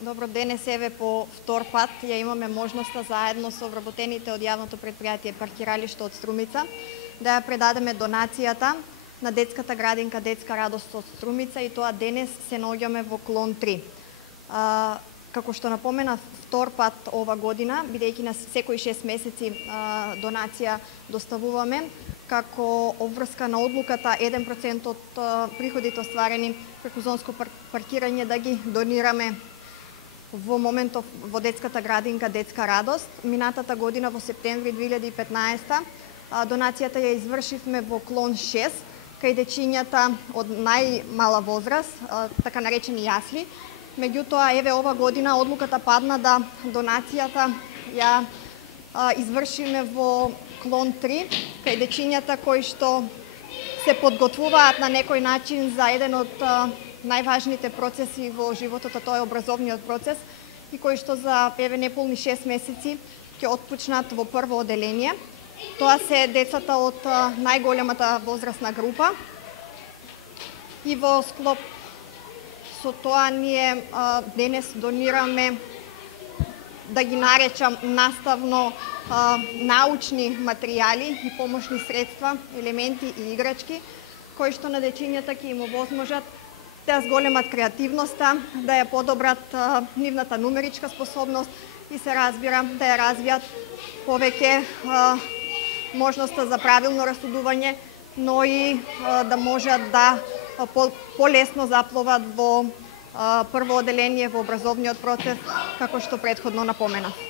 Добро, денес еве по втор пат ја имаме можноста заедно со вработените од јавното предпријатие Паркиралиште од Струмица да ја предадеме донацијата на детската градинка Детска радост од Струмица и тоа денес се наоѓаме во клон 3. Како што напомена втор пат ова година, бидејќи на секои 6 месеци донација доставуваме, како обврска на одлуката 1% од приходите остварени преку зонско паркирање да ги донираме во моментов во детската градинка Детска радост. Минатата година во септември 2015 донацијата ја извршивме во клон 6 кај дечињата од најмала возраст, така наречени јасли. Меѓутоа, еве ова година одлуката падна да донацијата ја извршиме во клон 3 кај дечињата кои што се подготвуваат на некој начин за еден од најважните процеси во животот, а тоа е образовниот процес, и кои што за еве неполни 6 месеци ќе отпочнат во прво оделение. Тоа се децата од најголемата возрастна група и во склоп со тоа ние денес донираме, да ги наречам наставно, научни материјали и помошни средства, елементи и играчки, кои што на дечињата ќе им овозможат да ја зголемат креативноста, да ја подобрат нивната нумеричка способност и се разбира да ја развијат повеќе можноста за правилно расудување, но и да можат да полесно запловат во прво оделение во образовниот процес, како што претходно напоменав.